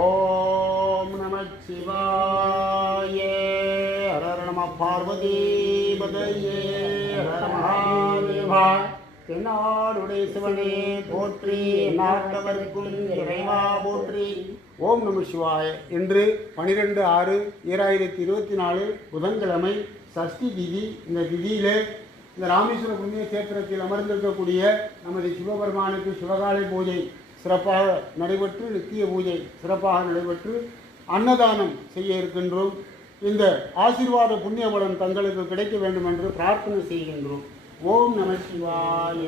ஓம் நமச்சிவாய. ஹர ஹர நம பார்வதி பதையே. ஹர மகாதேவா. தென்னாடுடைய சிவனே போற்றி, நாட்டவர்க்கும் இறைவா போற்றி. ஓம் நம சிவாய. இன்று 12/6/2024 புதன்கிழமை சஷ்டி திதி. இந்த திதியிலே இந்த ராமேஸ்வர புண்ணிய சேத்திரத்தில் அமர்ந்திருக்கக்கூடிய நமது சிவபெருமானுக்கு சிவகாலை பூஜை சிறப்பாக நடைபெற்று, நித்திய பூஜை சிறப்பாக நடைபெற்று அன்னதானம் செய்ய இருக்கின்றோம். இந்த ஆசீர்வாத புண்ணிய பலன் தங்களுக்கு கிடைக்க வேண்டும் என்று பிரார்த்தனை செய்கின்றோம். ஓம் நம சிவாய.